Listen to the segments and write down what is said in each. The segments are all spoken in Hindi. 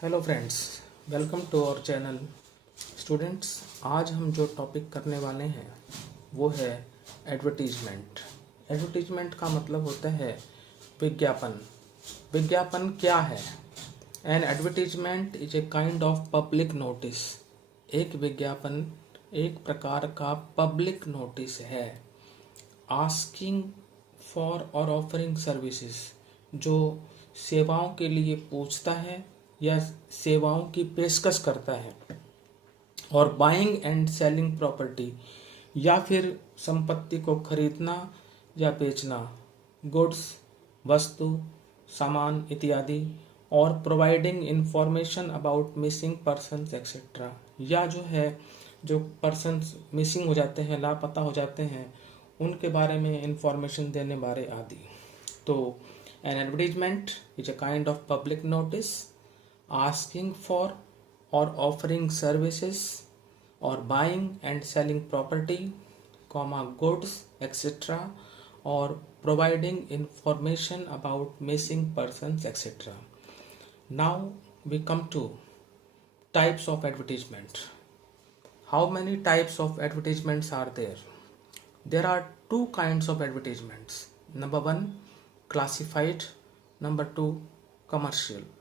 Hello friends, welcome to our channel. Students, आज हम जो टॉपिक करने वाले हैं वो है एडवर्टीजमेंट। एडवर्टीजमेंट का मतलब होता है विज्ञापन। विज्ञापन क्या है? N advertisement is a kind of public notice. एक विज्ञापन एक प्रकार का पब्लिक नोटिस है। आस्किंग फॉर और ऑफरिंग सर्विसेज, जो सेवाओं के लिए पूछता है या सेवाओं की पेशकश करता है। और बाइंग एंड सेलिंग प्रॉपर्टी, या फिर संपत्ति को खरीदना या बेचना, गुड्स वस्तु सामान इत्यादि। और providing information about missing persons etcetera, या जो पर्सन्स मिसिंग हो जाते हैं, लापता हो जाते हैं, उनके बारे में इंफॉर्मेशन देने बारे आदि। तो N advertisement is a kind of public notice asking for or offering services or buying and selling property, goods, etc., or providing information about missing persons, etc. Now we come to types of advertisement. How many types of advertisements are there? There are two kinds of advertisements. Number one, classified. Number two, commercial.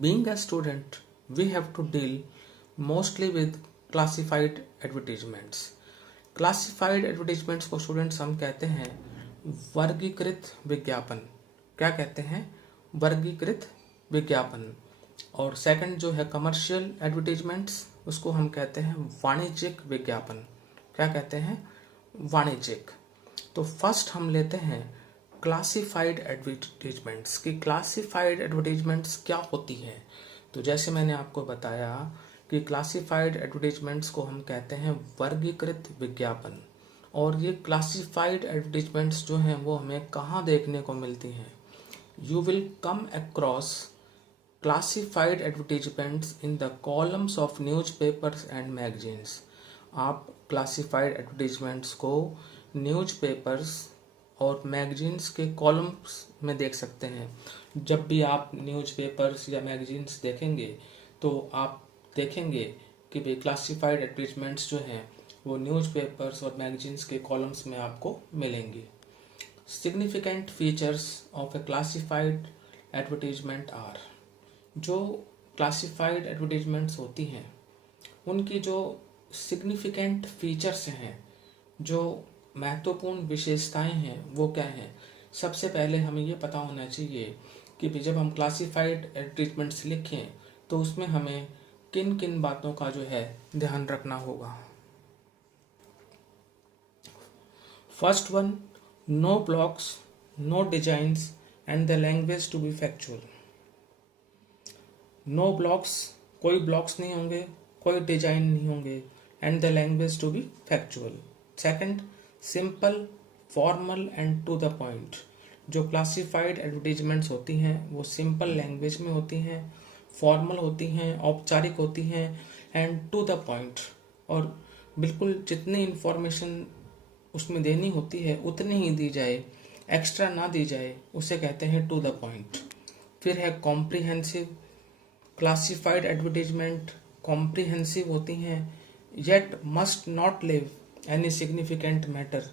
Being a student, we have to deal mostly with classified advertisements. Classified advertisements को स्टूडेंट्स हम कहते हैं वर्गीकृत विज्ञापन। क्या कहते हैं? वर्गीकृत विज्ञापन। और सेकंड जो है कमर्शियल एडवर्टीजमेंट्स, उसको हम कहते हैं वाणिज्यिक विज्ञापन। क्या कहते हैं? वाणिज्यिक। तो फर्स्ट हम लेते हैं क्लासिफाइड एडवर्टीजमेंट्स की। क्लासिफाइड एडवर्टीजमेंट्स क्या होती है? तो जैसे मैंने आपको बताया कि क्लासिफाइड एडवर्टीजमेंट्स को हम कहते हैं वर्गीकृत विज्ञापन। और ये क्लासिफाइड एडवर्टीजमेंट्स जो हैं वो हमें कहाँ देखने को मिलती हैं? You will come across classified advertisements in the columns of newspapers and magazines. आप क्लासिफाइड एडवर्टीजमेंट्स को न्यूज़पेपर्स और मैगजीन्स के कॉलम्स में देख सकते हैं। जब भी आप न्यूज़पेपर्स या मैगजीन्स देखेंगे तो आप देखेंगे कि भाई क्लासिफाइड एडवर्टीजमेंट्स जो हैं वो न्यूज़पेपर्स और मैगजीन्स के कॉलम्स में आपको मिलेंगे। Significant features of a classified advertisement are, जो क्लासिफाइड एडवर्टीजमेंट्स होती हैं उनकी जो सिग्निफिकेंट फीचर्स हैं, जो महत्वपूर्ण विशेषताएं हैं, वो क्या हैं? सबसे पहले हमें ये पता होना चाहिए कि जब हम क्लासिफाइड एडवर्टीजमेंट्स लिखें तो उसमें हमें किन किन बातों का जो है ध्यान रखना होगा। First one, no blocks, no designs and the language to be factual. No blocks, कोई ब्लॉक्स नहीं होंगे, कोई डिजाइन नहीं होंगे, and the language to be factual. Second, simple, formal and to the point. जो क्लासिफाइड एडवर्टीजमेंट्स होती हैं वो सिंपल लैंग्वेज में होती हैं, फॉर्मल होती हैं, औपचारिक होती हैं, एंड टू द पॉइंट। और बिल्कुल जितनी इंफॉर्मेशन उसमें देनी होती है उतनी ही दी जाए, एक्स्ट्रा ना दी जाए, उसे कहते हैं टू द पॉइंट। फिर है कॉम्प्रिहेंसिव। क्लासिफाइड एडवर्टीजमेंट कॉम्प्रिहेंसिव होती हैं, yet must not live any significant matter.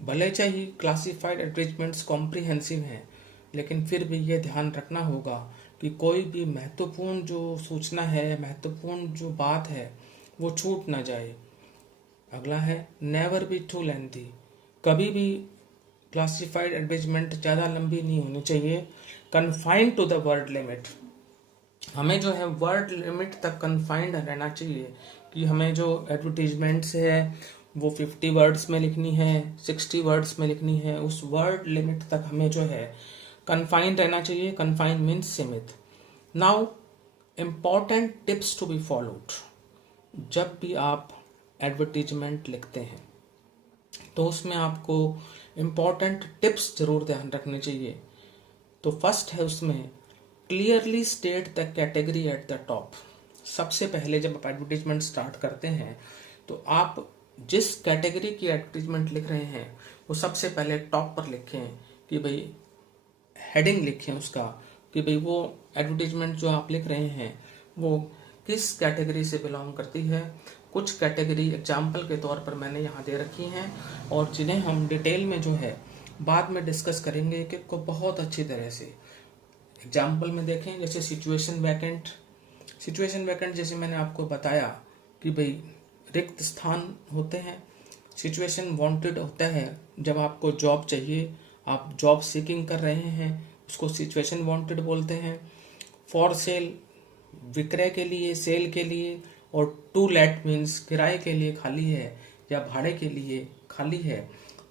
भले चाहिए क्लासिफाइड एडवर्टीजमेंट्स कॉम्प्रिहेंसिव हैं, लेकिन फिर भी ये ध्यान रखना होगा कि कोई भी महत्वपूर्ण जो सूचना है, महत्वपूर्ण जो बात है, वो छूट ना जाए। अगला है नेवर बी टू लेंथी। कभी भी क्लासिफाइड एडवर्टीजमेंट ज़्यादा लंबी नहीं होनी चाहिए। Confined to the word limit, हमें जो है वर्ड लिमिट तक कन्फाइंड रहना चाहिए कि हमें जो एडवर्टीजमेंट्स है वो 50 वर्ड्स में लिखनी है, 60 वर्ड्स में लिखनी है, उस वर्ड लिमिट तक हमें जो है कन्फाइंड रहना चाहिए। कन्फाइंड मीन्स सीमित। Now important tips to be followed. जब भी आप एडवर्टीजमेंट लिखते हैं तो उसमें आपको इम्पॉर्टेंट टिप्स जरूर ध्यान रखने चाहिए। तो फर्स्ट है उसमें clearly state the category at the top. सबसे पहले जब आप एडवर्टीजमेंट स्टार्ट करते हैं तो आप जिस कैटेगरी की एडवर्टीजमेंट लिख रहे हैं वो सबसे पहले टॉप पर लिखें कि भाई हेडिंग लिखें उसका कि भाई वो एडवर्टीजमेंट जो आप लिख रहे हैं वो किस कैटेगरी से बिलोंग करती है। कुछ कैटेगरी एग्जाम्पल के तौर पर मैंने यहाँ दे रखी हैं और जिन्हें हम डिटेल में जो है बाद में डिस्कस करेंगे कि को बहुत अच्छी तरह से। एग्जाम्पल में देखें जैसे सिचुएशन वैकेंट। सिचुएशन वैकेंट जैसे मैंने आपको बताया कि भाई रिक्त स्थान होते हैं। सिचुएशन वांटेड होता है जब आपको जॉब चाहिए, आप जॉब सीकिंग कर रहे हैं, उसको सिचुएशन वांटेड बोलते हैं। फॉर सेल विक्रय के लिए, सेल के लिए, और टू लेट मीन्स किराए के लिए खाली है या भाड़े के लिए खाली है।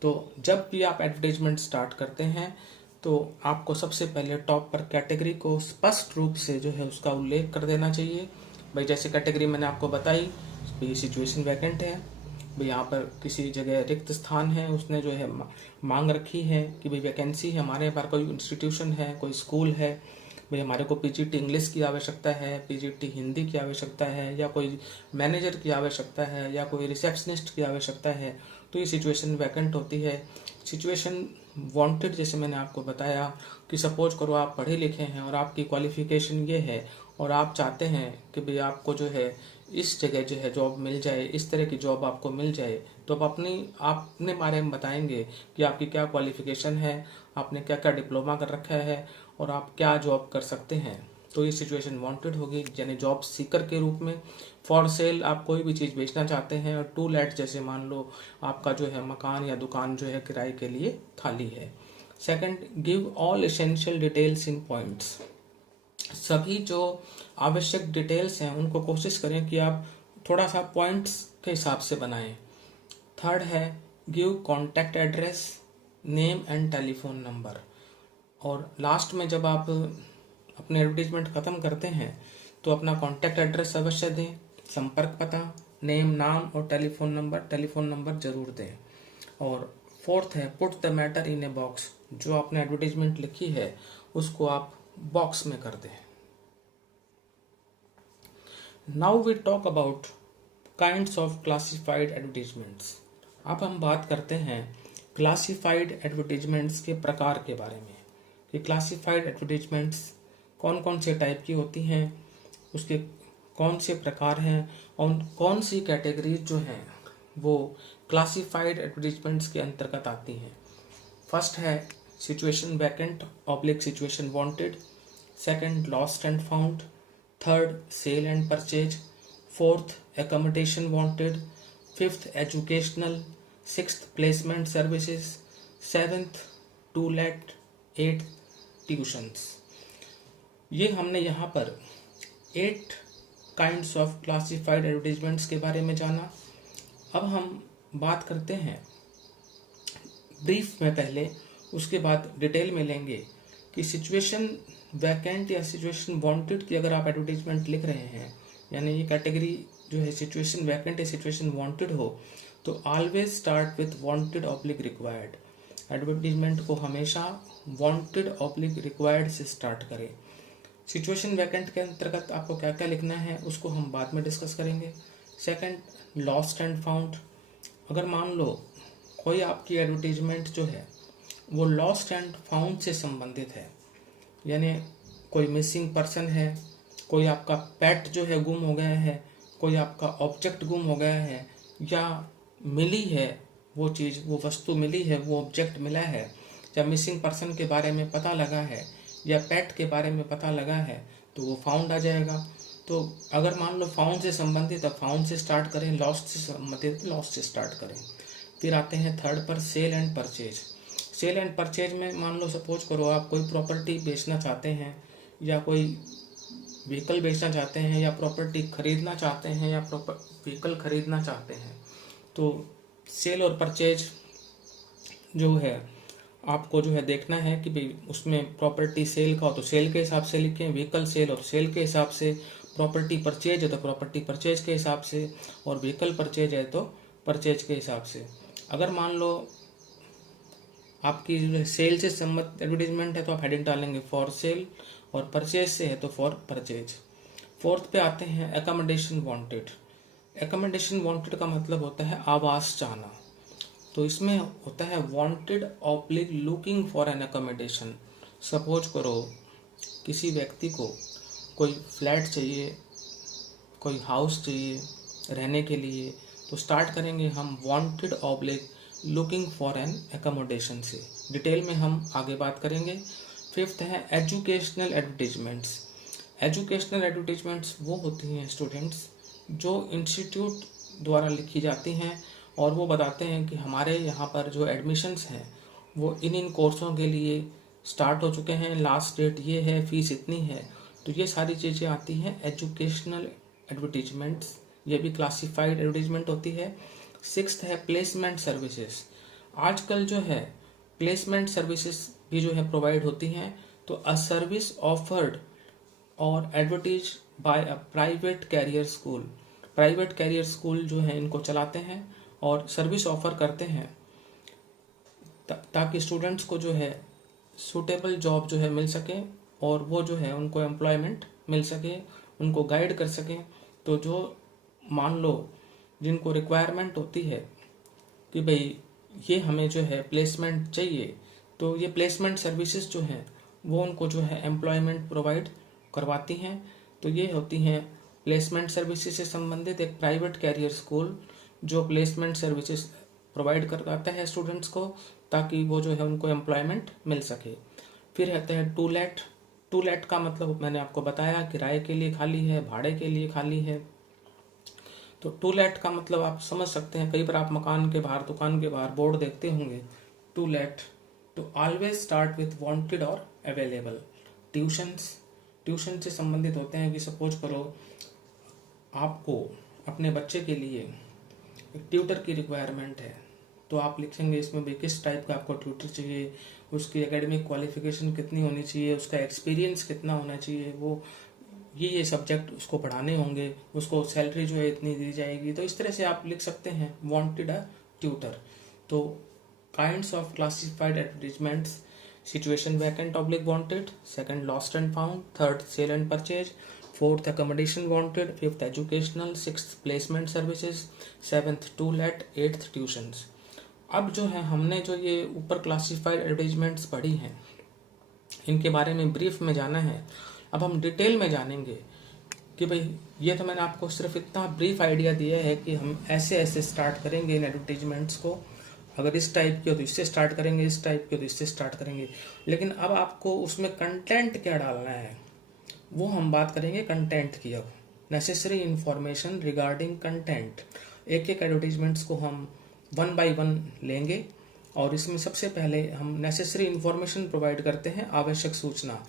तो जब भी आप एडवर्टाइजमेंट स्टार्ट करते हैं तो आपको सबसे पहले टॉप पर कैटेगरी को स्पष्ट रूप से जो है उसका उल्लेख कर देना चाहिए। भाई जैसे कैटेगरी मैंने आपको बताई, भाई सिचुएशन वैकेंट है, भाई यहाँ पर किसी जगह रिक्त स्थान है, उसने जो है मांग रखी है कि भाई वैकेंसी है, हमारे पास कोई इंस्टीट्यूशन है, कोई स्कूल है, भाई हमारे को पीजीटी इंग्लिश की आवश्यकता है, पीजीटी हिंदी की आवश्यकता है, या कोई मैनेजर की आवश्यकता है, या कोई रिसेप्शनिस्ट की आवश्यकता है, तो ये सिचुएशन वैकेंट होती है। सिचुएशन वांटेड जैसे मैंने आपको बताया कि सपोज करो आप पढ़े लिखे हैं और आपकी क्वालिफिकेशन ये है और आप चाहते हैं कि भाई आपको जो है इस जगह जो है जॉब मिल जाए, इस तरह की जॉब आपको मिल जाए, तो आप अपने बारे में बताएंगे कि आपकी क्या क्वालिफिकेशन है, आपने क्या क्या डिप्लोमा कर रखा है और आप क्या जॉब कर सकते हैं। तो ये सिचुएशन वांटेड होगी, यानी जॉब सीकर के रूप में। फॉर सेल आप कोई भी चीज़ बेचना चाहते हैं, और टू लेट जैसे मान लो आपका जो है मकान या दुकान जो है किराए के लिए खाली है। Second, give all essential details in points. सभी जो आवश्यक डिटेल्स हैं उनको कोशिश करें कि आप थोड़ा सा पॉइंट्स के हिसाब से बनाएं। थर्ड है give contact address, name and telephone number. और लास्ट में जब आप अपने एडवर्टीजमेंट ख़त्म करते हैं तो अपना कॉन्टैक्ट एड्रेस अवश्य दें, संपर्क पता, नेम नाम और टेलीफोन नंबर जरूर दें। और फोर्थ है put the matter in a box. जो आपने एडवर्टीजमेंट लिखी है उसको आप बॉक्स में कर दें। Now we talk about kinds of classified advertisements. अब हम बात करते हैं क्लासिफाइड एडवर्टीजमेंट्स के प्रकार के बारे में कि क्लासिफाइड एडवर्टीजमेंट्स कौन कौन से टाइप की होती हैं, उसके कौन से प्रकार हैं और कौन सी कैटेगरीज जो हैं वो क्लासिफाइड एडवर्टीजमेंट्स के अंतर्गत आती हैं। फर्स्ट है situation vacant oblique situation wanted. Second lost and found. Third sale and purchase. Fourth accommodation wanted. Fifth educational. Sixth placement services. Seventh to let. Eight tuitions. ये हमने यहाँ पर 8 काइंड्स ऑफ क्लासिफाइड एडवर्टीजमेंट्स के बारे में जाना। अब हम बात करते हैं ब्रीफ में पहले, उसके बाद डिटेल में लेंगे कि सिचुएशन वैकेंट या सिचुएशन वांटेड की अगर आप एडवर्टीजमेंट लिख रहे हैं, यानी ये कैटेगरी जो है सिचुएशन वैकेंट या सिचुएशन वांटेड हो, तो always start with wanted oblique required. Advertisement को हमेशा वांटेड ऑब्लिक रिक्वायर्ड से स्टार्ट करें। सिचुएशन वैकेंट के अंतर्गत आपको क्या क्या लिखना है उसको हम बाद में डिस्कस करेंगे। Second lost and found. अगर मान लो कोई आपकी एडवर्टीजमेंट जो है वो लॉस्ट एंड फाउंड से संबंधित है, यानी कोई मिसिंग पर्सन है, कोई आपका पेट जो है गुम हो गया है, कोई आपका ऑब्जेक्ट गुम हो गया है, या मिली है वो चीज़, वो वस्तु मिली है, वो ऑब्जेक्ट मिला है, या मिसिंग पर्सन के बारे में पता लगा है, या पेट के बारे में पता लगा है, तो वो फाउंड आ जाएगा। तो अगर मान लो फाउंड से संबंधित है फाउंड से स्टार्ट करें, लॉस्ट से संबंधित लॉस्ट से स्टार्ट करें। फिर आते हैं थर्ड पर sale and purchase. Sale and purchase में मान लो सपोज करो आप कोई प्रॉपर्टी बेचना चाहते हैं, या कोई व्हीकल बेचना चाहते हैं, या प्रॉपर्टी खरीदना चाहते हैं, या व्हीकल खरीदना चाहते हैं, तो सेल और परचेज जो है आपको जो है देखना है कि भाई उसमें प्रॉपर्टी सेल का हो तो सेल के हिसाब से लिखें, व्हीकल सेल और सेल के हिसाब से, प्रॉपर्टी परचेज है तो प्रॉपर्टी परचेज के हिसाब से, और व्हीकल परचेज है तो परचेज के हिसाब से। अगर मान लो आपकी जो है सेल से संबंधित एडवर्टीजमेंट है तो आप हेडिंग डालेंगे फॉर सेल, और परचेज से है तो फॉर परचेज। फोर्थ पे आते हैं एकोमोडेशन वांटेड। एकोमोडेशन वांटेड का मतलब होता है आवास चाहना, तो इसमें होता है wanted oblique looking for an accommodation. Suppose करो किसी व्यक्ति को कोई फ्लैट चाहिए, कोई हाउस चाहिए रहने के लिए, तो स्टार्ट करेंगे हम wanted oblique looking for an accommodation से। डिटेल में हम आगे बात करेंगे। फिफ्थ है एजुकेशनल एडवर्टीजमेंट्स। एजुकेशनल एडवर्टीजमेंट्स वो होती हैं स्टूडेंट्स जो इंस्टीट्यूट द्वारा लिखी जाती हैं और वो बताते हैं कि हमारे यहाँ पर जो एडमिशन्स हैं वो इन कोर्सों के लिए स्टार्ट हो चुके हैं, लास्ट डेट ये है, फीस इतनी है। तो ये सारी चीज़ें आती हैं एजुकेशनल एडवर्टीजमेंट्स, ये भी क्लासिफाइड एडवर्टीजमेंट होती है। सिक्स्थ है प्लेसमेंट सर्विसेज। आजकल जो है प्लेसमेंट सर्विसेज भी जो है प्रोवाइड होती हैं। तो अ सर्विस ऑफर्ड और advertise by a private career school. Private career school जो है इनको चलाते हैं और सर्विस ऑफर करते हैं ताकि स्टूडेंट्स को जो है सूटेबल जॉब जो है मिल सके और वो जो है उनको एम्प्लॉयमेंट मिल सके, उनको गाइड कर सकें। तो जो मान लो जिनको रिक्वायरमेंट होती है कि भाई ये हमें जो है प्लेसमेंट चाहिए, तो ये प्लेसमेंट सर्विसेज जो हैं वो उनको जो है एम्प्लॉयमेंट प्रोवाइड करवाती हैं। तो ये होती हैं प्लेसमेंट सर्विसेज से संबंधित एक प्राइवेट कैरियर स्कूल जो प्लेसमेंट सर्विसेज प्रोवाइड करवाता है स्टूडेंट्स को ताकि वो जो है उनको एम्प्लॉयमेंट मिल सके। फिर रहते हैं टू लेट। टू लेट का मतलब मैंने आपको बताया, किराए के लिए खाली है, भाड़े के लिए खाली है। तो टू लेट का मतलब आप समझ सकते हैं, कई बार आप मकान के बाहर, दुकान के बाहर बोर्ड देखते होंगे टू लेट। तो ऑलवेज स्टार्ट विथ वांटेड और अवेलेबल। ट्यूशन से संबंधित होते हैं कि सपोज करो आपको अपने बच्चे के लिए एक ट्यूटर की रिक्वायरमेंट है, तो आप लिखेंगे इसमें भी किस टाइप का आपको ट्यूटर चाहिए, उसकी एकेडमिक क्वालिफिकेशन कितनी होनी चाहिए, उसका एक्सपीरियंस कितना होना चाहिए, वो ये सब्जेक्ट उसको पढ़ाने होंगे, उसको सैलरी जो है इतनी दी जाएगी। तो इस तरह से आप लिख सकते हैं वांटेड अ ट्यूटर। तो kinds of classified advertisements: situation vacant oblique wanted, second lost and found, third sale and purchase, fourth accommodation wanted, fifth educational, sixth placement services, seventh to let, eighth tuitions. अब जो है हमने जो ये ऊपर क्लासिफाइड एडवर्टीजमेंट्स पढ़ी हैं इनके बारे में ब्रीफ में जाना है। अब हम डिटेल में जानेंगे कि भाई ये तो मैंने आपको सिर्फ इतना ब्रीफ आइडिया दिया है कि हम ऐसे ऐसे स्टार्ट करेंगे इन एडवर्टीजमेंट्स को, अगर इस टाइप की हो तो इससे स्टार्ट करेंगे, इस टाइप की हो तो इससे स्टार्ट करेंगे। लेकिन अब आपको उसमें कंटेंट क्या डालना है वो हम बात करेंगे कंटेंट की। अब नेसेसरी इंफॉर्मेशन रिगार्डिंग कंटेंट, एक एक एडवर्टीजमेंट्स को हम वन बाय वन लेंगे और इसमें सबसे पहले हम नेसेसरी इंफॉर्मेशन प्रोवाइड करते हैं, आवश्यक सूचना।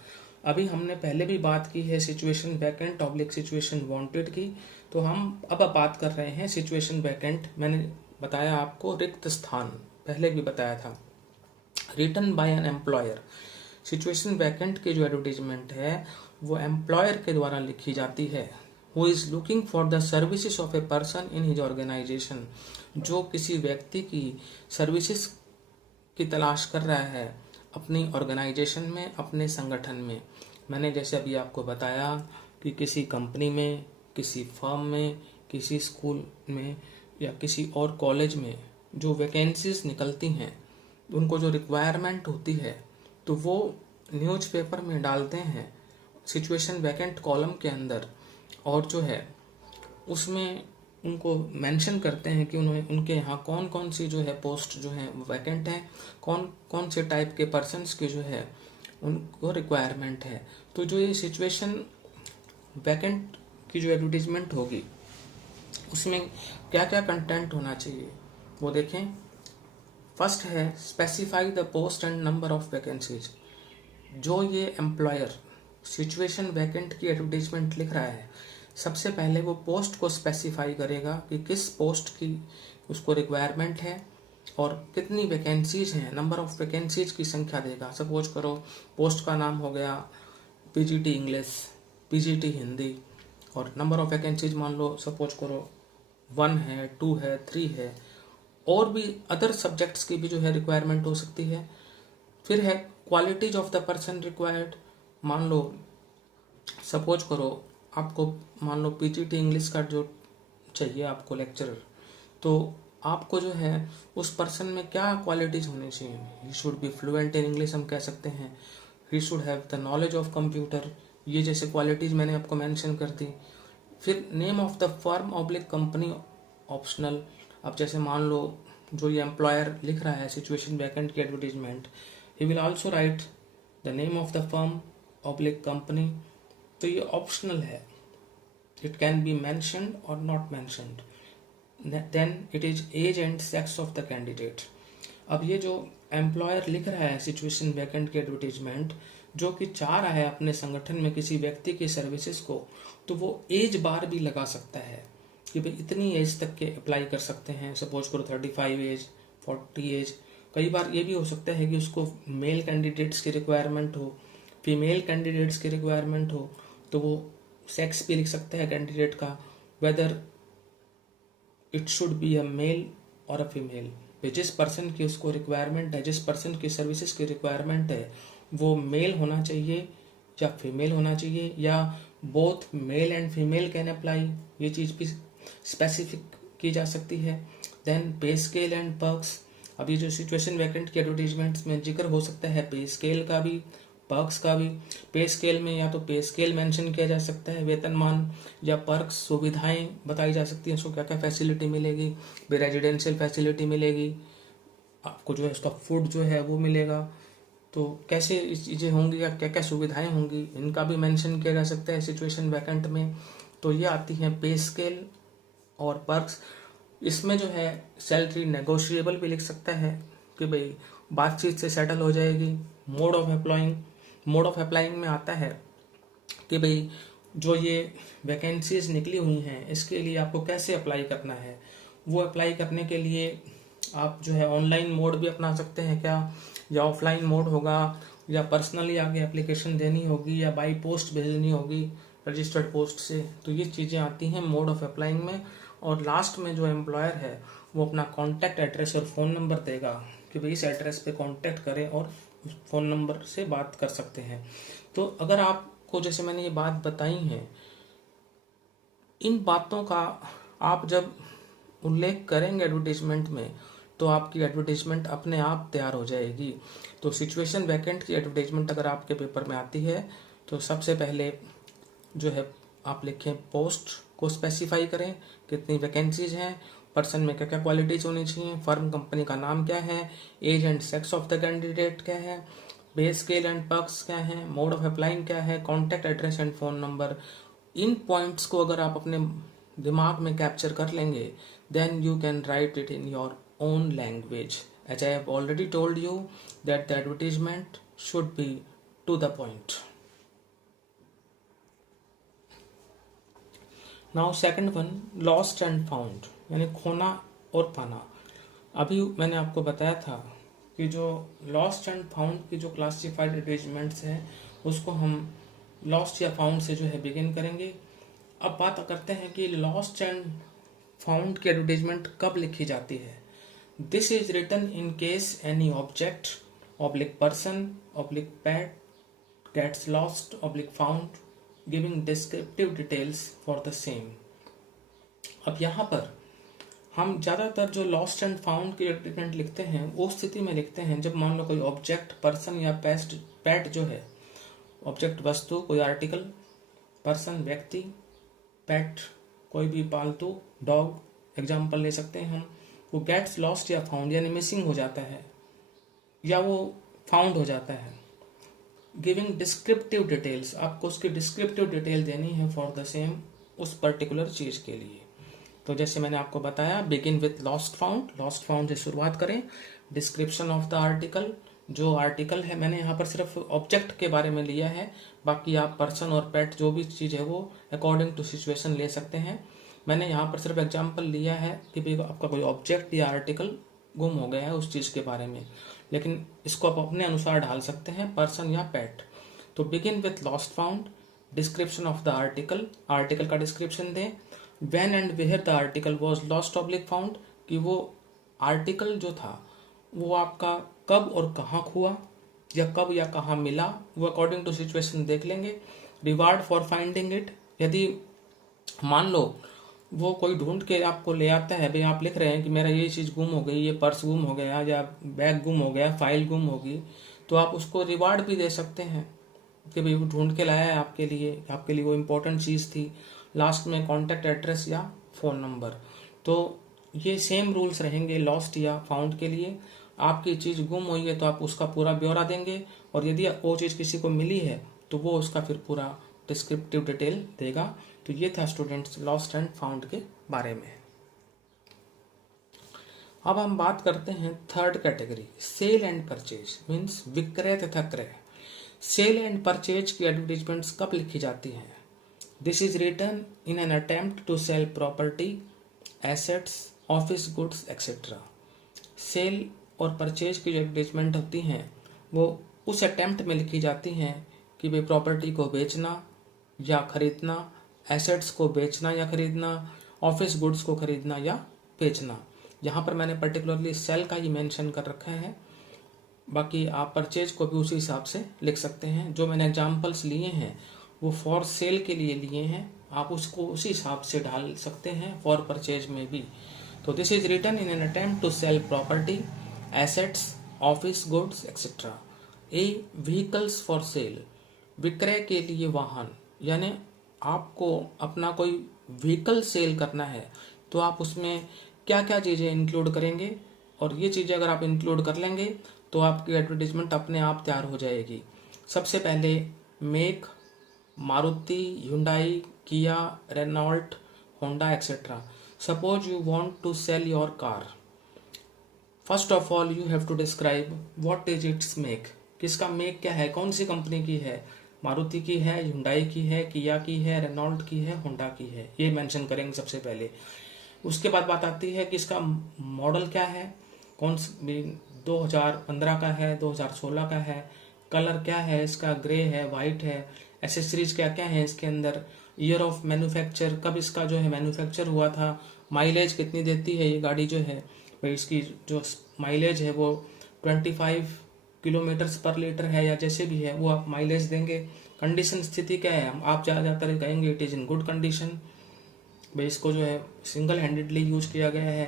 अभी हमने पहले भी बात की है situation vacant oblique situation wanted की, तो हम अब बात कर रहे हैं सिचुएशन वैकेंट। मैंने बताया आपको रिक्त स्थान, पहले भी बताया था, written by an employer. Situation vacant की जो एडवर्टीजमेंट है वो एम्प्लॉयर के द्वारा लिखी जाती है, who is looking for the services of a person in his organisation, जो किसी व्यक्ति की सर्विसेज की तलाश कर रहा है अपनी ऑर्गेनाइजेशन में, अपने संगठन में। मैंने जैसे अभी आपको बताया कि किसी कंपनी में, किसी फर्म में, किसी स्कूल में या किसी और कॉलेज में जो वैकेंसीज निकलती हैं, उनको जो रिक्वायरमेंट होती है तो वो न्यूज़पेपर में डालते हैं सिचुएशन वैकेंट कॉलम के अंदर, और जो है उसमें उनको मेंशन करते हैं कि उन्होंने उनके यहाँ कौन कौन सी जो है पोस्ट जो है वैकेंट है, कौन कौन से टाइप के पर्सन्स की जो है उनको रिक्वायरमेंट है। तो जो ये सिचुएशन वैकेंट की जो एडवर्टीजमेंट होगी उसमें क्या क्या कंटेंट होना चाहिए वो देखें। फर्स्ट है specify the post and number of vacancies. जो ये एम्प्लॉयर सिचुएशन वैकेंट की एडवर्टीजमेंट लिख रहा है, सबसे पहले वो पोस्ट को स्पेसिफाई करेगा कि किस पोस्ट की उसको रिक्वायरमेंट है और कितनी वैकेंसीज हैं, नंबर ऑफ वैकेंसीज की संख्या देगा। सपोज करो पोस्ट का नाम हो गया पीजीटी इंग्लिश, पीजीटी हिंदी, और नंबर ऑफ वैकेंसीज मान लो सपोज करो 1 है, 2 है, 3 है, और भी अदर सब्जेक्ट्स की भी जो है रिक्वायरमेंट हो सकती है। फिर है qualities of the person required. मान लो सपोज करो आपको मान लो पीजीटी इंग्लिश का जो चाहिए आपको लेक्चरर, तो आपको जो है उस पर्सन में क्या क्वालिटीज होनी चाहिए। He should be fluent in English हम कह सकते हैं, he should have the knowledge of computer, ये जैसे क्वालिटीज मैंने आपको मेंशन कर दी। फिर name of the firm oblique company optional. अब जैसे मान लो जो ये एम्प्लॉयर लिख रहा है सिचुएशन वैकेंट की advertisement, he will also write the name of the firm oblique company, तो ये ऑप्शनल है, it can be mentioned or not mentioned. Then it is age and sex of the candidate. अब ये जो एम्प्लॉयर लिख रहा है सिचुएशन वैकेंट की एडवर्टीजमेंट, जो कि चाह रहा है अपने संगठन में किसी व्यक्ति की सर्विसेज को, तो वो एज बार भी लगा सकता है कि भाई इतनी एज तक के अप्लाई कर सकते हैं। सपोज करो 35 एज, 40 एज। कई बार ये भी हो सकता है कि उसको मेल कैंडिडेट्स की रिक्वायरमेंट हो, फीमेल कैंडिडेट्स की रिक्वायरमेंट हो, तो वो सेक्स भी लिख सकता है कैंडिडेट का, whether it should be a male or a female. जिस पर्सन की उसको रिक्वायरमेंट है, जिस पर्सन की सर्विसेज की रिक्वायरमेंट है, वो मेल होना चाहिए या फीमेल होना चाहिए, या both male and female can apply, ये चीज़ भी स्पेसिफिक की जा सकती है। देन पे स्केल एंड पर्क्स। अभी जो सिचुएशन वैकेंट की एडवर्टीजमेंट्स में जिक्र हो सकता है पे स्केल का भी, पर्क्स का भी। पे स्केल में या तो पे स्केल मेंशन किया जा सकता है, वेतनमान, या पर्क्स सुविधाएं बताई जा सकती हैं, उसको क्या क्या फैसिलिटी मिलेगी, रेजिडेंशियल फैसिलिटी मिलेगी, आपको जो है उसका फूड जो है वो मिलेगा, तो कैसे इस चीज़ें होंगी या क्या क्या सुविधाएं होंगी, इनका भी मेंशन किया जा सकता है सिचुएशन वैकेंट में। तो ये आती हैं पे स्केल और पर्क्स। इसमें जो है सैलरी नेगोशिएबल भी लिख सकता है कि भाई बातचीत से सेटल हो जाएगी। मोड ऑफ अप्लाइंग में आता है कि भाई जो ये वैकेंसीज निकली हुई हैं इसके लिए आपको कैसे अप्लाई करना है। वो अप्लाई करने के लिए आप जो है ऑनलाइन मोड भी अपना सकते हैं क्या, या ऑफलाइन मोड होगा, या पर्सनली आगे एप्लीकेशन देनी होगी, या बाई पोस्ट भेजनी होगी रजिस्टर्ड पोस्ट से। तो ये चीज़ें आती हैं मोड ऑफ अप्लाइंग में। और लास्ट में जो एम्प्लॉयर है वो अपना कॉन्टैक्ट एड्रेस और फ़ोन नंबर देगा कि भाई इस एड्रेस पे कॉन्टैक्ट करें और फ़ोन नंबर से बात कर सकते हैं। तो अगर आपको जैसे मैंने ये बात बताई है, इन बातों का आप जब उल्लेख करेंगे एडवर्टीजमेंट में तो आपकी एडवर्टीजमेंट अपने आप तैयार हो जाएगी। तो सिचुएशन वैकेंट की एडवर्टीजमेंट अगर आपके पेपर में आती है तो सबसे पहले जो है आप लिखें, पोस्ट को स्पेसिफाई करें, कितनी वैकेंसीज हैं, पर्सन में क्या क्या क्वालिटीज होनी चाहिए, फर्म कंपनी का नाम क्या है, age and sex of the candidate क्या है, पे स्केल एंड पर्क्स क्या है, मोड ऑफ अप्लाइंग क्या है, contact address and phone number. इन पॉइंट्स को अगर आप अपने दिमाग में कैप्चर कर लेंगे, then you can write it in your own language. As I have already told you that the advertisement should be to the point. Now second one, lost and found, यानी खोना और पाना। अभी मैंने आपको बताया था कि जो लॉस्ट एंड फाउंड की जो क्लासिफाइड एडवर्टीजमेंट्स हैं उसको हम लॉस्ट या फाउंड से जो है बिगिन करेंगे। अब बात करते हैं कि लॉस्ट एंड फाउंड की एडवर्टीजमेंट कब लिखी जाती है। This is written in case any object, person, pet gets lost, found, giving descriptive details for the same. अब यहाँ पर हम ज़्यादातर जो लॉस्ट एंड फाउंड की एडवर्टीजमेंट लिखते हैं वो स्थिति में लिखते हैं जब मान लो कोई ऑब्जेक्ट, पर्सन या पैट जो है, ऑब्जेक्ट वस्तु, कोई आर्टिकल, पर्सन व्यक्ति, पैट कोई भी पालतू, डॉग एग्जाम्पल ले सकते हैं हम, वो गेट्स लॉस्ट या फाउंड यानी मिसिंग हो जाता है या वो फाउंड हो जाता है। गिविंग डिस्क्रिप्टिव डिटेल्स, आपको उसकी डिस्क्रिप्टिव डिटेल देनी है फॉर द सेम, उस पर्टिकुलर चीज़ के लिए। तो जैसे मैंने आपको बताया, बिगिन विथ लॉस्ट फाउंड से शुरुआत करें। डिस्क्रिप्शन ऑफ द आर्टिकल, जो आर्टिकल है मैंने यहाँ पर सिर्फ ऑब्जेक्ट के बारे में लिया है, बाकी आप पर्सन और पेट जो भी चीज़ है वो अकॉर्डिंग टू सिचुएशन ले सकते हैं। मैंने यहाँ पर सिर्फ एग्जांपल लिया है कि भाई आपका कोई ऑब्जेक्ट या आर्टिकल गुम हो गया है उस चीज़ के बारे में, लेकिन इसको आप अपने अनुसार डाल सकते हैं, पर्सन या पेट। तो begin with lost found, description of the article का डिस्क्रिप्शन दें। When and where the article was lost oblique found, कि वो आर्टिकल जो था वो आपका कब और कहाँ खुआ या कब या कहाँ मिला, वो अकॉर्डिंग टू सिचुएशन देख लेंगे। रिवार्ड फॉर फाइंडिंग इट, यदि मान लो वो कोई ढूंढ के आपको ले आता है, भाई आप लिख रहे हैं कि मेरा ये चीज़ गुम हो गई, ये पर्स गुम हो गया या बैग गुम हो गया, फाइल गुम होगी, तो आप उसको रिवार्ड भी दे सकते हैं कि भाई वो ढूंढ के लाया है आपके लिए वो इम्पोर्टेंट चीज़ थी। लास्ट में कॉन्टैक्ट एड्रेस या फ़ोन नंबर। तो ये सेम रूल्स रहेंगे लॉस्ट या फाउंड के लिए। आपकी चीज़ गुम हुई है तो आप उसका पूरा ब्यौरा देंगे, और यदि वो चीज़ किसी को मिली है तो वो उसका फिर पूरा डिस्क्रिप्टिव डिटेल देगा। तो ये था स्टूडेंट्स लॉस्ट एंड फाउंड के बारे में। अब हम बात करते हैं third category, sale and purchase, means विक्रय तथा क्रय। सेल एंड परचेज की एडवर्टीजमेंट्स कब लिखी जाती हैं? This is written in an attempt to sell property, assets, office goods etcetera. Sale और परचेज की जो एडवर्टीजमेंट होती हैं वो उस अटेम्प्ट में लिखी जाती हैं कि भाई प्रॉपर्टी को बेचना या खरीदना, एसेट्स को बेचना या खरीदना, ऑफिस गुड्स को खरीदना या बेचना। यहाँ पर मैंने पर्टिकुलरली सेल का ही मेंशन कर रखा है, बाकी आप परचेज को भी उसी हिसाब से लिख सकते हैं। जो मैंने एग्जांपल्स लिए हैं वो फॉर सेल के लिए लिए हैं, आप उसको उसी हिसाब से डाल सकते हैं फॉर परचेज में भी। तो this is written in an attempt to sell property, assets, office goods etcetera. A vehicles for sale, विक्रय के लिए वाहन, यानी आपको अपना कोई व्हीकल सेल करना है तो आप उसमें क्या क्या चीज़ें इंक्लूड करेंगे, और ये चीज़ें अगर आप इंक्लूड कर लेंगे तो आपकी एडवर्टीजमेंट अपने आप तैयार हो जाएगी। सबसे पहले make, Maruti, Hyundai, Kia, Renault, Honda etcetera. Suppose you want to sell your car, first of all you have to describe what is its make. किसका मेक क्या है, कौन सी कंपनी की है, मारुति की है, हुंडई की है, किया की है, रेनॉल्ट की है, होंडा की है, ये मेंशन करेंगे सबसे पहले। उसके बाद बात आती है कि इसका मॉडल क्या है, कौन 2015 का है, 2016 का है, कलर क्या है इसका, ग्रे है, वाइट है, एसेसरीज क्या क्या है इसके अंदर, ईयर ऑफ मैन्युफैक्चर, कब इसका जो है मैन्युफैक्चर हुआ था, माइलेज कितनी देती है ये गाड़ी जो है, भाई इसकी जो माइलेज है वो 25 किलोमीटर्स पर लीटर है या जैसे भी है वो आप माइलेज देंगे। कंडीशन, स्थिति क्या है, आप ज़्यादातर कहेंगे it is in good condition, भाई इसको जो है सिंगल हैंडेडली यूज किया गया है।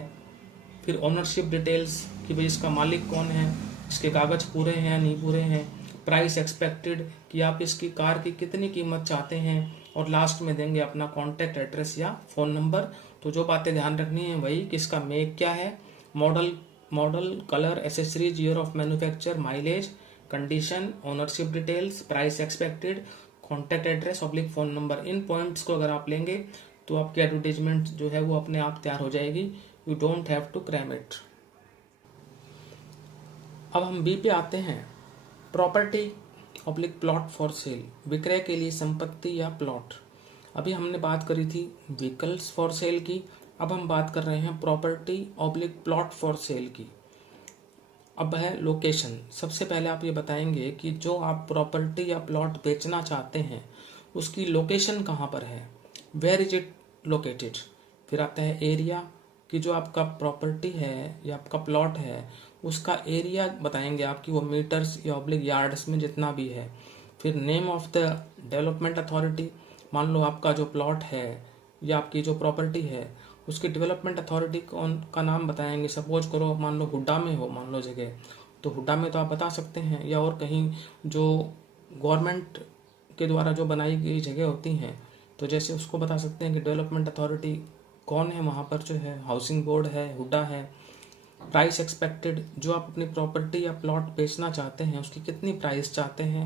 फिर ओनरशिप डिटेल्स कि भाई इसका मालिक कौन है, इसके कागज़ पूरे हैं या नहीं पूरे हैं। प्राइस एक्सपेक्टेड कि आप इसकी कार की कितनी कीमत चाहते हैं, और लास्ट में देंगे अपना कॉन्टैक्ट एड्रेस या फ़ोन नंबर। तो जो बातें ध्यान रखनी है वही कि इसका मेक क्या है, model, colour, accessories, year of manufacture, mileage, condition, ownership details, price expected, contact address oblique phone number. इन पॉइंट्स को अगर आप लेंगे तो आपकी एडवर्टीजमेंट जो है वो अपने आप तैयार हो जाएगी। You don't have to cram it. अब हम बी पे आते हैं, property oblique plot for sale, विक्रय के लिए संपत्ति या प्लॉट। अभी हमने बात करी थी व्हीकल्स फॉर सेल की, अब हम बात कर रहे हैं property oblique plot for cell की। अब है लोकेशन। सबसे पहले आप ये बताएंगे कि जो आप प्रॉपर्टी या प्लॉट बेचना चाहते हैं उसकी लोकेशन कहाँ पर है, वेयर इज इट लोकेटेड। फिर आता है एरिया, कि जो आपका प्रॉपर्टी है या आपका प्लॉट है उसका एरिया बताएंगे आपकी वो मीटर्स या ऑब्लिक यार्ड्स में जितना भी है। फिर name of the development authority, मान लो आपका जो प्लॉट है या आपकी जो प्रॉपर्टी है उसकी डेवलपमेंट अथॉरिटी कौन का नाम बताएंगे। सपोज करो मान लो हुड्डा में हो, मान लो जगह, तो हुड्डा में तो आप बता सकते हैं, या और कहीं जो गवर्नमेंट के द्वारा जो बनाई गई जगह होती हैं तो जैसे उसको बता सकते हैं कि डेवलपमेंट अथॉरिटी कौन है वहाँ पर, जो है हाउसिंग बोर्ड है, हुड्डा है। प्राइस एक्सपेक्टेड, जो आप अपनी प्रॉपर्टी या प्लॉट बेचना चाहते हैं उसकी कितनी प्राइस चाहते हैं।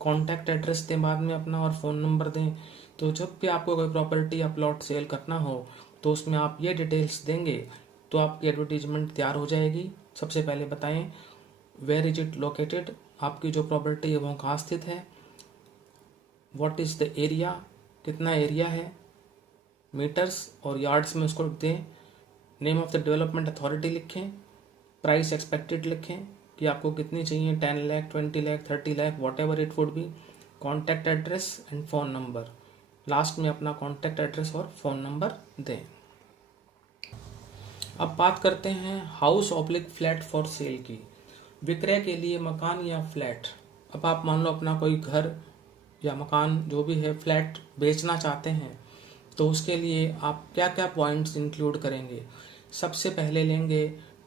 कॉन्टैक्ट एड्रेस दें बाद में अपना और फ़ोन नंबर दें। तो जब भी आपको कोई प्रॉपर्टी या प्लॉट सेल करना हो तो उसमें आप ये डिटेल्स देंगे तो आपकी एडवर्टीजमेंट तैयार हो जाएगी। सबसे पहले बताएं वेयर इज इट लोकेटेड, आपकी जो प्रॉपर्टी है वो कहाँ स्थित है। व्हाट इज़ द एरिया, कितना एरिया है, मीटर्स और यार्ड्स में उसको दें। Name of the development authority लिखें। प्राइस एक्सपेक्टेड लिखें कि आपको कितनी चाहिए, 10 lakh, 20 lakh, 30 lakh, what ever it would B. Contact address and phone number, last में अपना कॉन्टैक्ट एड्रेस और फ़ोन नंबर दें। अब बात करते हैं house oblique flat for sale की, विक्रय के लिए मकान या फ्लैट। अब आप मान लो अपना कोई घर या मकान जो भी है फ्लैट बेचना चाहते हैं तो उसके लिए आप क्या क्या पॉइंट्स इंक्लूड करेंगे। सबसे पहले लेंगे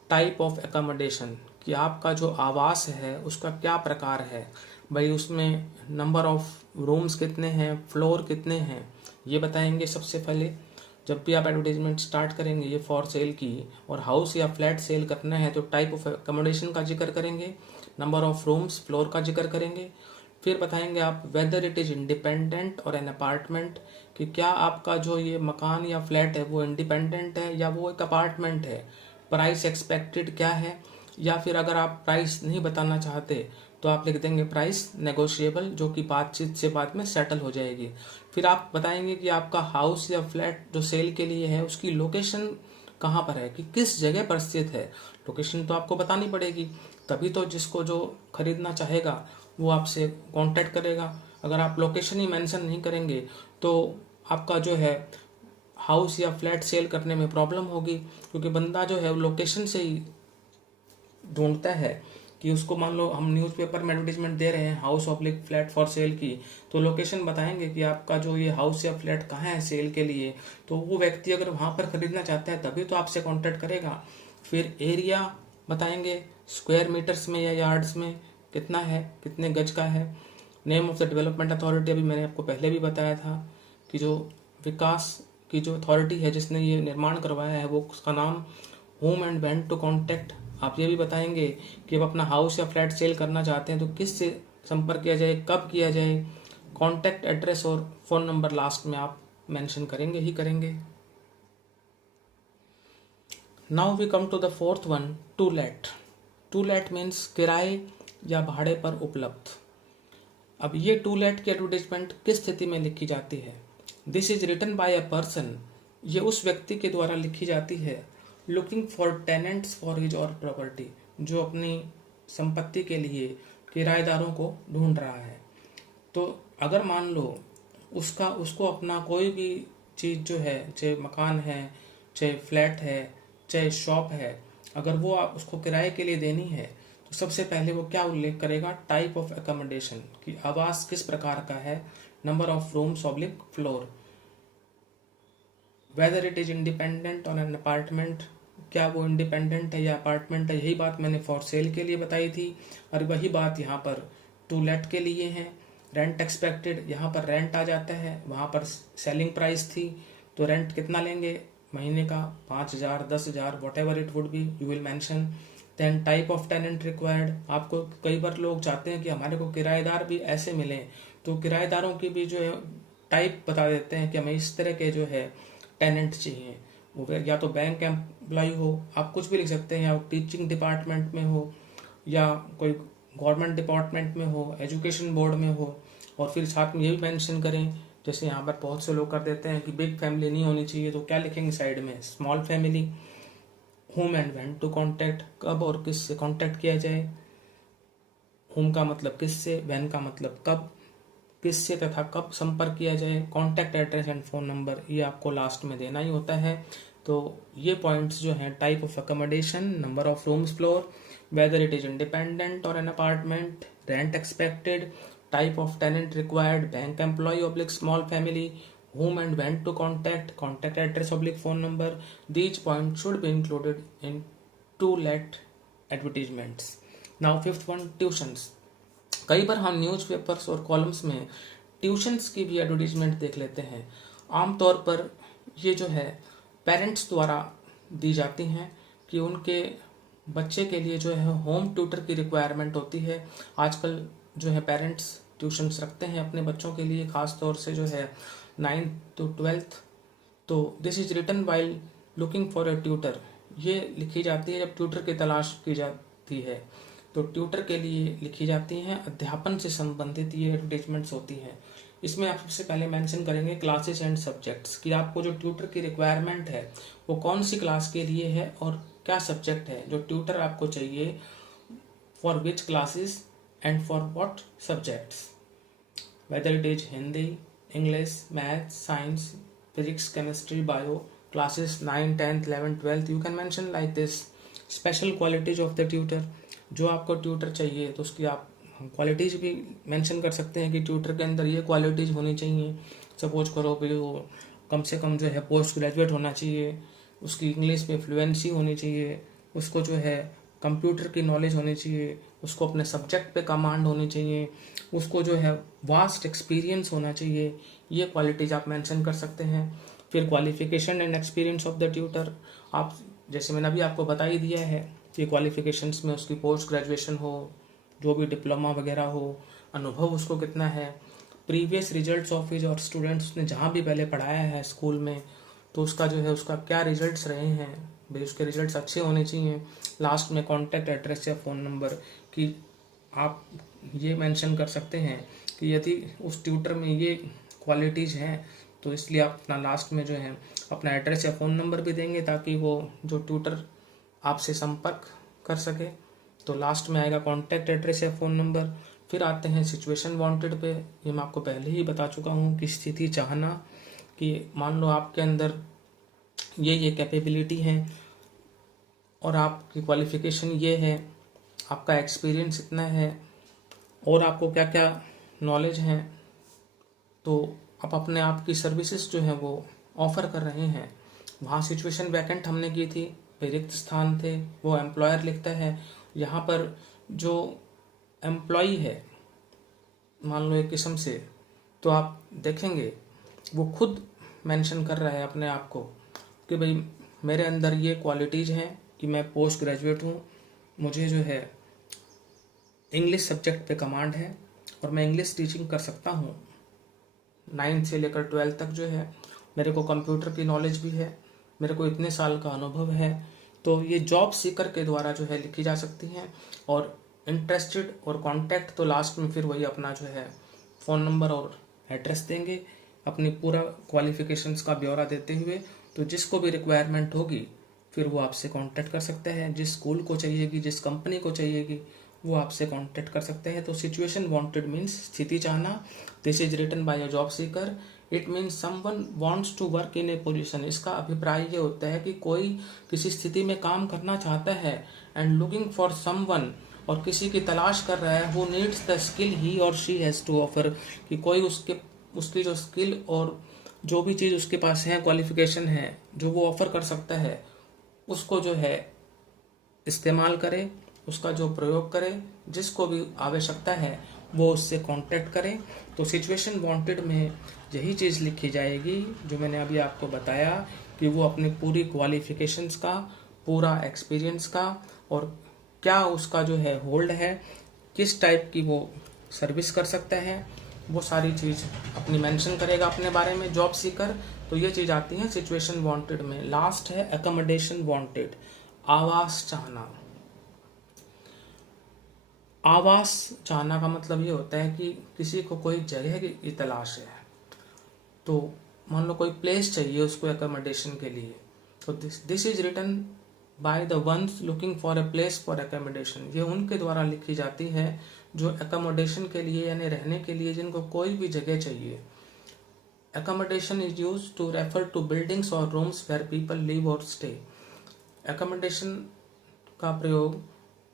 टाइप ऑफ एकोमोडेशन, कि आपका जो आवास है उसका क्या प्रकार है, भाई उसमें नंबर ऑफ रूम्स कितने हैं, फ्लोर कितने हैं, ये बताएंगे सबसे पहले। जब भी आप एडवर्टाइजमेंट स्टार्ट करेंगे ये फॉर सेल की और हाउस या फ्लैट सेल करना है तो टाइप ऑफ अकोमोडेशन का जिक्र करेंगे, नंबर ऑफ रूम्स फ्लोर का जिक्र करेंगे। फिर बताएंगे आप वेदर इट इज इंडिपेंडेंट और एन अपार्टमेंट, कि क्या आपका जो ये मकान या फ्लैट है वो इंडिपेंडेंट है या वो एक अपार्टमेंट है, प्राइस एक्सपेक्टेड क्या है, या फिर अगर आप प्राइस नहीं बताना चाहते तो आप लिख देंगे प्राइस नेगोशिएबल, जो कि बातचीत से बाद में सेटल हो जाएगी। फिर आप बताएंगे कि आपका हाउस या फ्लैट जो सेल के लिए है उसकी लोकेशन कहाँ पर है, कि किस जगह पर स्थित है। लोकेशन तो आपको बतानी पड़ेगी, तभी तो जिसको जो खरीदना चाहेगा वो आपसे कांटेक्ट करेगा। अगर आप लोकेशन ही मेंशन नहीं करेंगे तो आपका जो है हाउस या फ्लैट सेल करने में प्रॉब्लम होगी, क्योंकि बंदा जो है लोकेशन से ही ढूंढता है। कि उसको मान लो हम न्यूज़पेपर में एडवर्टीजमेंट दे रहे हैं house oblique flat for sale की, तो लोकेशन बताएंगे कि आपका जो ये हाउस या फ्लैट कहाँ है सेल के लिए, तो वो व्यक्ति अगर वहाँ पर खरीदना चाहता है तभी तो आपसे कांटेक्ट करेगा। फिर एरिया बताएंगे, स्क्वायर मीटर्स में या यार्ड्स में कितना है, कितने गज का है। Name of the development authority, अभी मैंने आपको पहले भी बताया था कि जो विकास की जो अथॉरिटी है जिसने ये निर्माण करवाया है वो उसका नाम, home and when to contact. आप ये भी बताएंगे कि अब अपना हाउस या फ्लैट सेल करना चाहते हैं तो किस से संपर्क किया जाए, कब किया जाए, कॉन्टैक्ट एड्रेस और फ़ोन नंबर लास्ट में आप मेंशन करेंगे ही करेंगे। Now we come to the fourth one, to let. To let means किराए या भाड़े पर उपलब्ध। अब ये टू लेट की एडवर्टीजमेंट किस स्थिति में लिखी जाती है? This is written by a person, ये उस व्यक्ति के द्वारा लिखी जाती है looking for tenants for his or property, जो अपनी संपत्ति के लिए किराएदारों को ढूंढ रहा है। तो अगर मान लो उसको अपना कोई भी चीज़ जो है, चाहे मकान है, चाहे फ्लैट है, चाहे शॉप है, अगर वो उसको किराए के लिए देनी है तो सबसे पहले वो क्या उल्लेख करेगा, टाइप ऑफ एकोमोडेशन, कि आवास किस प्रकार का है, number of rooms oblique floor, whether it is independent on an apartment, क्या वो इंडिपेंडेंट है या अपार्टमेंट है। यही बात मैंने फॉर सेल के लिए बताई थी और वही बात यहाँ पर टू लेट के लिए है। रेंट एक्सपेक्टेड, यहाँ पर रेंट आ जाता है, वहाँ पर सेलिंग प्राइस थी, तो रेंट कितना लेंगे महीने का, 5,000, 10,000, whatever it would be, you will mention. Then type of tenant required, आपको कई बार लोग चाहते हैं कि हमारे को किराएदार भी ऐसे मिले, तो किराएदारों की भी जो है टाइप बता देते हैं कि हमें इस तरह के जो है टेनेंट चाहिए। वो या तो बैंक एम्प्लॉय हो, आप कुछ भी लिख सकते हैं, या टीचिंग डिपार्टमेंट में हो, या कोई गवर्नमेंट डिपार्टमेंट में हो, एजुकेशन बोर्ड में हो। और फिर साथ में ये भी मेंशन करें, जैसे यहाँ पर बहुत से लोग कर देते हैं कि बिग फैमिली नहीं होनी चाहिए, तो क्या लिखेंगे साइड में, small family. Home and when to contact, कब और किस से कॉन्टैक्ट किया जाए। होम का मतलब किससे, व्हेन का मतलब कब, किससे तथा कब संपर्क किया जाए। Contact address and phone number ये आपको लास्ट में देना ही होता है। तो ये पॉइंट्स जो हैं, type of accommodation, number of rooms floor, whether it is independent और an apartment, rent expected, type of tenant required, bank employ oblique small family, whom and when to contact, contact address oblique phone number. These points should be included in to let advertisements. Now fifth one, tuitions. कई बार हम न्यूज़पेपर्स और कॉलम्स में ट्यूशन्स की भी एडवर्टीजमेंट देख लेते हैं। आमतौर पर ये जो है पेरेंट्स द्वारा दी जाती हैं कि उनके बच्चे के लिए जो है होम ट्यूटर की रिक्वायरमेंट होती है। आजकल जो है पेरेंट्स ट्यूशन्स रखते हैं अपने बच्चों के लिए, ख़ास तौर से जो है 9th to 12th। तो this is written while looking for a tutor, ये लिखी जाती है जब ट्यूटर की तलाश की जाती है, तो ट्यूटर के लिए लिखी जाती हैं। अध्यापन से संबंधित ये एडवर्टीजमेंट्स होती हैं। इसमें आप सबसे पहले मेंशन करेंगे क्लासेस एंड सब्जेक्ट्स, कि आपको जो ट्यूटर की रिक्वायरमेंट है वो कौन सी क्लास के लिए है और क्या सब्जेक्ट है जो ट्यूटर आपको चाहिए, for which classes and for what subjects, weather it is Hindi, English, math, science, physics, chemistry, bio, classes 9, 10th, 11th, 12th। You can mention like this. Special qualities of the tutor, जो आपको ट्यूटर चाहिए तो उसकी आप क्वालिटीज भी मेंशन कर सकते हैं कि ट्यूटर के अंदर ये क्वालिटीज होनी चाहिए। सपोज करो कि वो कम से कम जो है पोस्ट ग्रेजुएट होना चाहिए, उसकी इंग्लिश में फ्लुएंसी होनी चाहिए, उसको जो है कंप्यूटर की नॉलेज होनी चाहिए, उसको अपने सब्जेक्ट पे कमांड होनी चाहिए, उसको जो है वास्ट एक्सपीरियंस होना चाहिए। ये क्वालिटीज आप मेंशन कर सकते हैं। फिर qualification and experience of the tutor, आप जैसे मैंने अभी आपको बता ही दिया है कि क्वालिफिकेशंस में उसकी पोस्ट ग्रेजुएशन हो, जो भी डिप्लोमा वगैरह हो, अनुभव उसको कितना है, प्रीवियस रिजल्ट्स ऑफ हिज और स्टूडेंट्स, उसने जहाँ भी पहले पढ़ाया है स्कूल में तो उसका जो है उसका क्या रिजल्ट्स रहे हैं, भाई उसके रिजल्ट्स अच्छे होने चाहिए। लास्ट में कॉन्टैक्ट एड्रेस या फ़ोन नंबर कि आप ये मेंशन कर सकते हैं कि यदि उस ट्यूटर में ये क्वालिटीज़ हैं तो इसलिए आप अपना लास्ट में जो है अपना एड्रेस या फ़ोन नंबर भी देंगे ताकि वो जो ट्यूटर आपसे संपर्क कर सके। तो लास्ट में आएगा कॉन्टैक्ट एड्रेस या फ़ोन नंबर। फिर आते हैं सिचुएशन वांटेड पे। ये मैं आपको पहले ही बता चुका हूँ कि स्थिति चाहना, कि मान लो आपके अंदर ये कैपेबिलिटी है और आपकी क्वालिफिकेशन ये है, आपका एक्सपीरियंस इतना है और आपको क्या क्या नॉलेज है, तो आप अपने आप की सर्विसेज जो है वो ऑफर कर रहे हैं। वहाँ सिचुएशन वैकेंट हमने की थी, रिक्त स्थान थे, वो एम्प्लॉयर लिखता है। यहाँ पर जो एम्प्लॉई है मान लो एक किस्म से, तो आप देखेंगे वो खुद मेंशन कर रहा है अपने आप को कि भाई मेरे अंदर ये क्वालिटीज़ हैं कि मैं पोस्ट ग्रेजुएट हूँ, मुझे जो है इंग्लिश सब्जेक्ट पे कमांड है और मैं इंग्लिश टीचिंग कर सकता हूँ। 9th से लेकर 12th तक जो है मेरे को कंप्यूटर की नॉलेज भी है, मेरे को इतने साल का अनुभव है। तो ये जॉब सीकर के द्वारा जो है लिखी जा सकती हैं। और इंटरेस्टेड और कॉन्टैक्ट तो लास्ट में फिर वही अपना जो है फ़ोन नंबर और एड्रेस देंगे अपनी पूरा क्वालिफिकेशंस का ब्यौरा देते हुए। तो जिसको भी रिक्वायरमेंट होगी फिर वो आपसे कांटेक्ट कर सकते हैं, जिस स्कूल को चाहिएगी, जिस कंपनी को चाहिएगी वो आपसे कांटेक्ट कर सकते हैं। तो सिचुएशन वांटेड मीन्स स्थिति चाहना। This is written by a job seeker. It means someone wants to work in a position. इसका अभिप्राय ये होता है कि कोई किसी स्थिति में काम करना चाहता है एंड लुकिंग फॉर समवन, और किसी की तलाश कर रहा है हु नीड्स द स्किल ही और शी हैज़ टू ऑफर, कि कोई उसकी जो स्किल और जो भी चीज़ उसके पास है, क्वालिफिकेशन है जो वो ऑफर कर सकता है, उसको जो है इस्तेमाल करे, उसका जो प्रयोग करे। जिसको भी आवश्यकता है वो उससे कांटेक्ट करे। तो सिचुएशन वांटेड में यही चीज़ लिखी जाएगी जो मैंने अभी आपको बताया कि वो अपनी पूरी क्वालिफिकेशंस का, पूरा एक्सपीरियंस का और क्या उसका जो है होल्ड है, किस टाइप की वो सर्विस कर सकता है, वो सारी चीज़ अपनी मेंशन करेगा अपने बारे में जॉब सीकर। तो ये चीज़ आती है सिचुएशन वांटेड में। लास्ट है एकोमोडेशन वांटेड, आवास चाहना। आवास चाहना का मतलब ये होता है कि किसी को कोई जगह की तलाश है, तो मान लो कोई प्लेस चाहिए उसको एकोमोडेशन के लिए, तो this is written by the ones looking for a place for accommodation. ये उनके द्वारा लिखी जाती है जो एकोमोडेशन के लिए यानी रहने के लिए जिनको कोई भी जगह चाहिए। Accommodation is use to refer to buildings or rooms where people live or stay. Accommodation का प्रयोग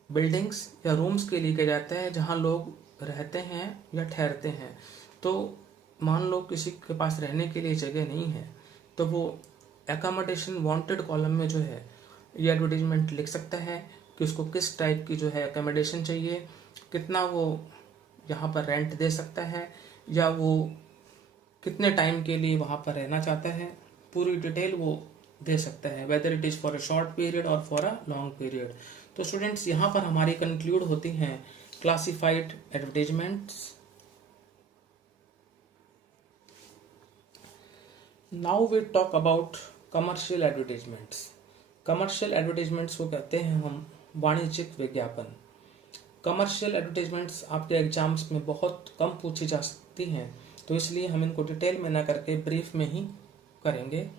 बिल्डिंग्स या रूम्स के लिए किया जाता है जहाँ लोग रहते हैं या ठहरते हैं। तो मान लो किसी के पास रहने के लिए जगह नहीं है तो वो एकोमोडेशन वांटेड कॉलम में जो है ये एडवर्टीजमेंट लिख सकता है कि उसको किस टाइप की जो है एकोमोडेशन चाहिए, कितना वो यहाँ पर रेंट दे सकता है या वो कितने टाइम के लिए वहाँ पर रहना चाहता है, पूरी डिटेल वो दे सकता है, whether it is for a short period or for a long period. तो स्टूडेंट्स यहाँ पर हमारी कंक्लूड होती हैं classified advertisements. Now we talk about commercial advertisements. Commercial advertisements को कहते हैं हम वाणिज्यिक विज्ञापन। कमर्शियल एडवर्टीजमेंट्स आपके एग्जाम्स में बहुत कम पूछी जा सकती हैं, तो इसलिए हम इनको डिटेल में ना करके ब्रीफ में ही करेंगे।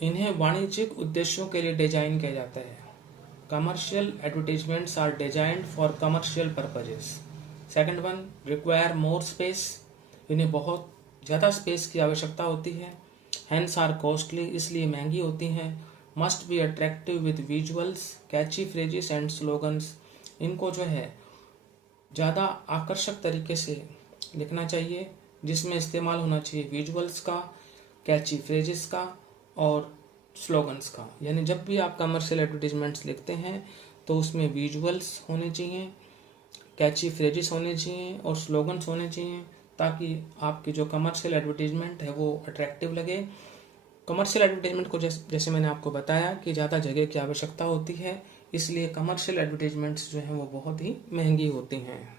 इन्हें वाणिज्यिक उद्देश्यों के लिए डिजाइन किया जाता है। Commercial advertisements are designed for commercial purposes. Second one, require more space. इन्हें बहुत ज़्यादा स्पेस की आवश्यकता होती है। हैंस आर कॉस्टली, इसलिए महंगी होती हैं। Must be attractive with visuals, catchy phrases and slogans. इनको जो है ज़्यादा आकर्षक तरीके से लिखना चाहिए जिसमें इस्तेमाल होना चाहिए विजुअल्स का, कैची फ्रेजेस का और स्लोगन्स का। यानी जब भी आप कमर्शियल एडवर्टीजमेंट्स लिखते हैं तो उसमें विजुअल्स होने चाहिए, कैची फ्रेजेस होने चाहिए और स्लोगन्स होने चाहिए, ताकि आपकी जो कमर्शियल एडवर्टीजमेंट है वो अट्रैक्टिव लगे। कमर्शियल एडवर्टीजमेंट को जैसे मैंने आपको बताया कि ज़्यादा जगह की आवश्यकता होती है, इसलिए कमर्शियल एडवर्टीजमेंट्स जो हैं वो बहुत ही महंगी होती हैं।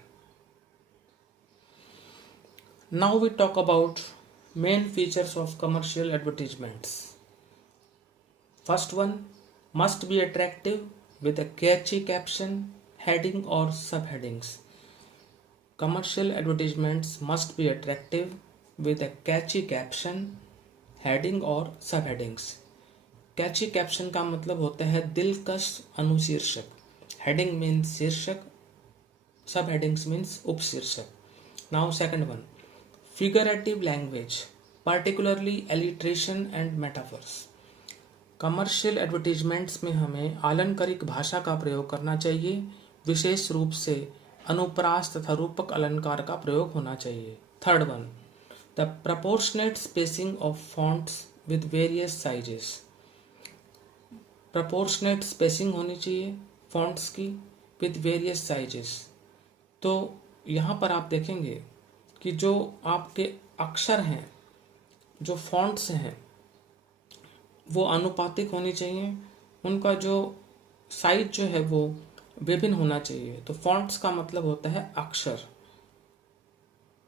Now we talk about main features of commercial advertisements. First one, must be attractive with a catchy caption, heading or subheadings. Commercial advertisements must be attractive with a catchy caption, heading or subheadings. Catchy caption का मतलब होता है दिलकश अनुशीर्षक, heading means शीर्षक, subheadings means उपशीर्षक. Now second one, figurative language, particularly alliteration and metaphors. Commercial advertisements में हमें आलंकारिक भाषा का प्रयोग करना चाहिए, विशेष रूप से अनुप्रास तथा रूपक अलंकार का प्रयोग होना चाहिए। Third one, the proportionate spacing of fonts with various sizes. Proportionate spacing होनी चाहिए फॉन्ट्स की विद वेरियस साइजेस। तो यहाँ पर आप देखेंगे कि जो आपके अक्षर हैं, जो फॉन्ट्स हैं, वो अनुपातिक होनी चाहिए, उनका जो साइज जो है वो विभिन्न होना चाहिए। तो फॉन्ट्स का मतलब होता है अक्षर।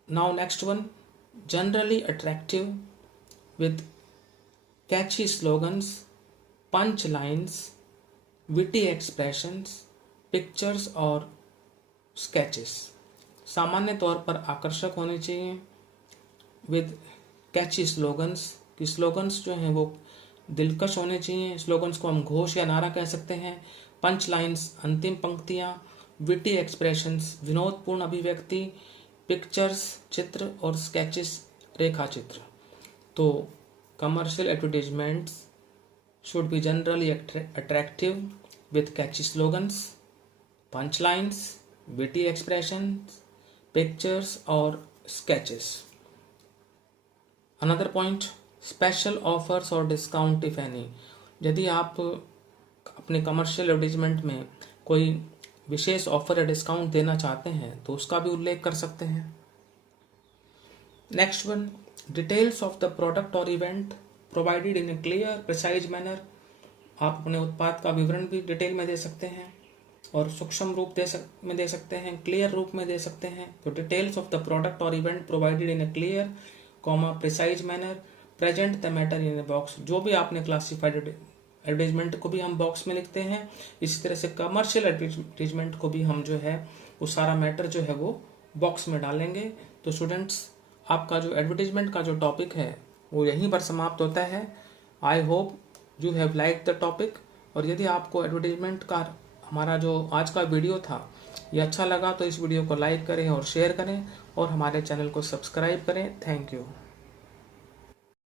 Now next one, generally attractive with catchy slogans, punch lines, witty expressions, pictures और स्केचेस। सामान्य तौर पर आकर्षक होने चाहिए विद कैची स्लोगन्स, कि स्लोगन्स जो हैं वो दिलकश होने चाहिए। स्लोगन्स को हम घोष या नारा कह सकते हैं। पंच लाइन्स, अंतिम पंक्तियाँ, विटी एक्सप्रेशंस, विनोदपूर्ण अभिव्यक्ति, पिक्चर्स, चित्र और स्केचेस, रेखा चित्र। तो commercial advertisements should be generally attractive with catchy slogans, punch lines, witty expressions, pictures और sketches. Another point, special offers और डिस्काउंट इफ एनी। यदि आप अपने कमर्शियल एडवर्टीजमेंट में कोई विशेष ऑफर या डिस्काउंट देना चाहते हैं तो उसका भी उल्लेख कर सकते हैं। Next one, details of the product और event provided in a clear precise manner. आप अपने उत्पाद का विवरण भी डिटेल में दे सकते हैं और सूक्ष्म रूप में दे सकते हैं, क्लियर रूप में दे सकते हैं। तो डिटेल्स ऑफ द प्रोडक्ट और event provided in a clear precise manner, present the matter in a box. जो भी आपने क्लासिफाइड एडवर्टीजमेंट को भी हम बॉक्स में लिखते हैं, इसी तरह से कमर्शियल एडवर्टीजमेंट को भी हम जो है वो सारा मैटर जो है वो बॉक्स में डालेंगे। तो स्टूडेंट्स, आपका जो एडवर्टीजमेंट का जो टॉपिक है वो यहीं पर समाप्त होता है। I hope you have like the topic. और यदि आपको एडवर्टीजमेंट का हमारा जो आज का वीडियो था ये अच्छा लगा तो इस वीडियो को लाइक करें और शेयर करें और हमारे चैनल को सब्सक्राइब करें। Thank you.